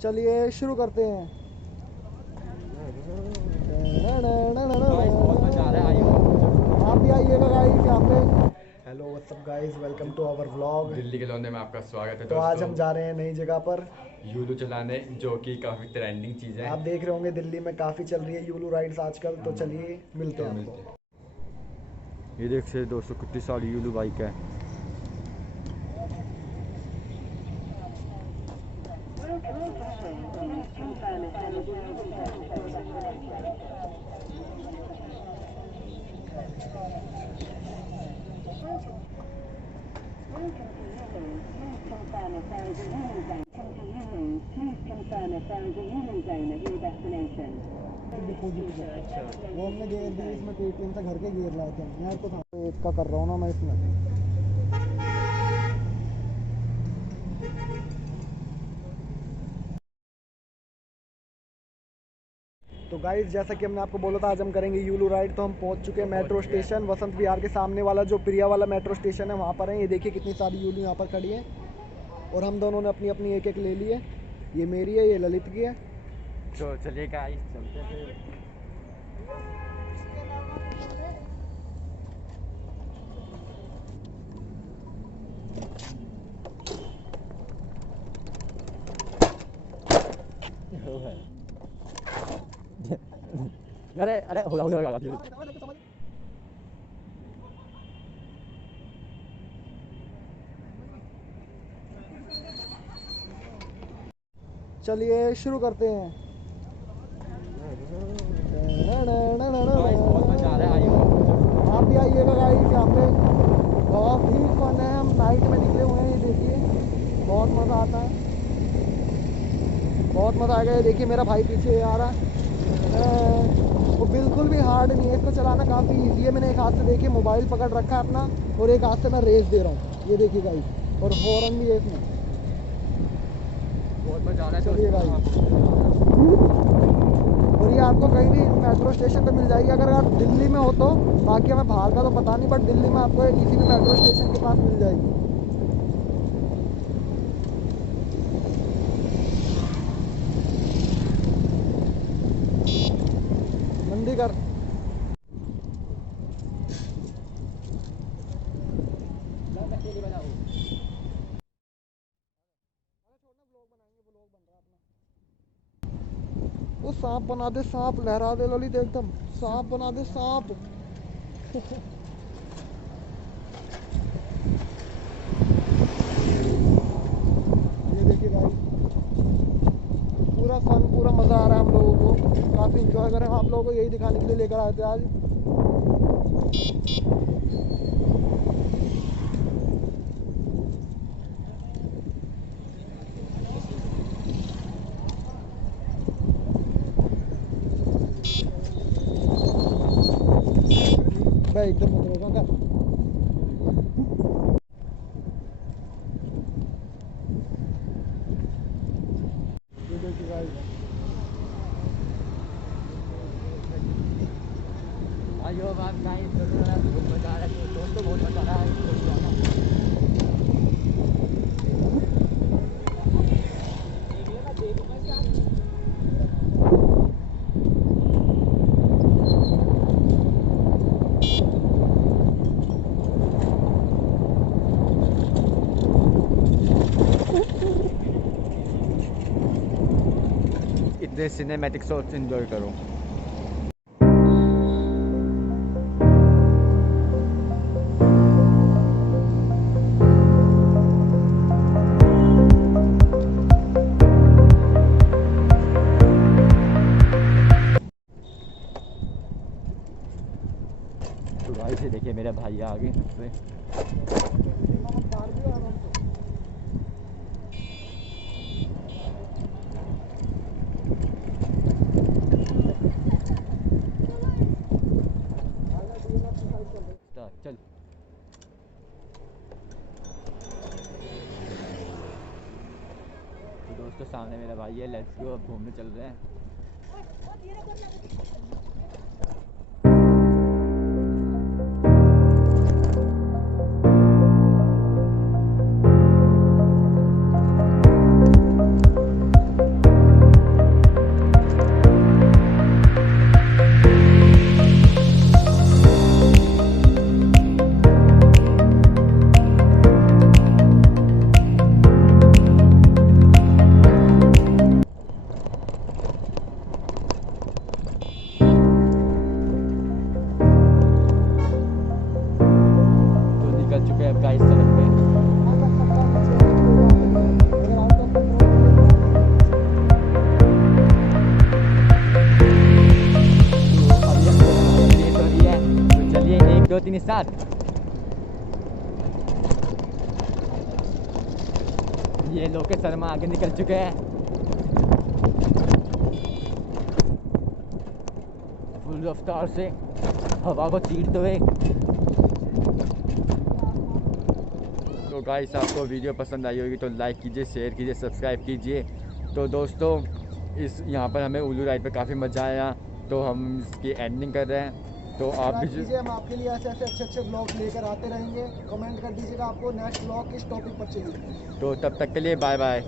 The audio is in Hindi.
चलिए शुरू करते हैं। बहुत मजा आ रहा है। आप भी आइएगा गाइस यहाँ पे। Hello whatsup guys, welcome to our vlog. Delhi के लौंडे में आपका स्वागत है तो आज दोस्तों। हम जा रहे हैं नई जगह पर। यूलू चलाने, जो कि काफ़ी ट्रेंडिंग चीज़ है। आप देख रहे होंगे दिल्ली में काफ़ी चल रही है यूलू राइड्स आजकल। तो चलिए मिलते हैं आपको। ये देख सकते दोस्तों, कितनी सारी यूलू बाइक है। वो हमने गेयर दी इसमें, पेटीएम से घर के गेयर लाए थे। मैं तो एक का कर रहा हूँ ना मैं इसमें। तो गाइस, जैसा कि हमने आपको बोला था आज हम करेंगे यूलू राइड। तो हम पहुंच चुके हैं मेट्रो स्टेशन वसंत विहार के सामने वाला जो प्रिया वाला मेट्रो स्टेशन है वहाँ पर है। ये देखिए कितनी सारी यूलू यहाँ पर खड़ी है और हम दोनों ने अपनी अपनी एक एक ले ली है। ये मेरी है, ये ललित की है। तो चलिए गाइस, चलते हैं। अरे अरे होगा। चलिए शुरू करते हैं। बहुत मजा आ रहा है। आप भी आइएगा गाइस यहाँ पे। बहुत ही फन है, हम नाइट में निकले हुए हैं। ये देखिए बहुत मज़ा आता है, बहुत मज़ा आएगा। ये देखिए मेरा भाई पीछे आ रहा है। वो बिल्कुल भी हार्ड नहीं है, इसको चलाना काफ़ी ईजी है। मैंने एक हाथ से देखिए मोबाइल पकड़ रखा है अपना और एक हाथ से मैं रेस दे रहा हूँ। ये देखिए गाइस, और हॉर्न भी है इसमें। बहुत मजा आ रहा है। चलिए गाइस, और ये आपको कहीं भी मेट्रो स्टेशन पे मिल जाएगी अगर आप दिल्ली में हो तो। बाकी हमें बाहर का तो पता नहीं, बट दिल्ली में आपको किसी भी मेट्रो स्टेशन के पास मिल जाएगी। मंदी कर वो सांप बना दे, सांप लहरा दे ललित, एकदम सांप बना दे, सांप। ये देखिए गाइस, पूरा फन, पूरा मज़ा आ रहा है हम लोगों को। काफ़ी इंजॉय कर रहे हैं। आप लोगों को यही दिखाने के लिए लेकर आए थे आज। भाई एकदम मत रोका कर। ये देखिए गाइस, आइयो बात गाइस, बहुत मजा आ रहा है दोस्तों, बहुत मजा आ रहा है। इतने सिनेमैटिक शॉट्स एंजॉय करो। तो गाइस से देखिए मेरा भाई आगे से। चल तो दोस्तों, सामने मेरा भाई है। लेट्स गो, अब घूमने चल रहे हैं। साथ। ये लोकेश शर्मा आगे निकल चुके हैं फुल रफ्तार से हवा को चीरते हुए। तो गाइस आपको वीडियो पसंद आई होगी तो लाइक कीजिए, शेयर कीजिए, सब्सक्राइब कीजिए। तो दोस्तों इस यहाँ पर हमें उल्लू राइड पे काफ़ी मज़ा आया, तो हम इसकी एंडिंग कर रहे हैं। तो आप भी कीजिए, हम आपके लिए ऐसे ऐसे अच्छे ब्लॉग लेकर आते रहेंगे। कमेंट कर दीजिएगा आपको नेक्स्ट ब्लॉग किस टॉपिक पर चाहिए। तो तब तक के लिए बाय बाय।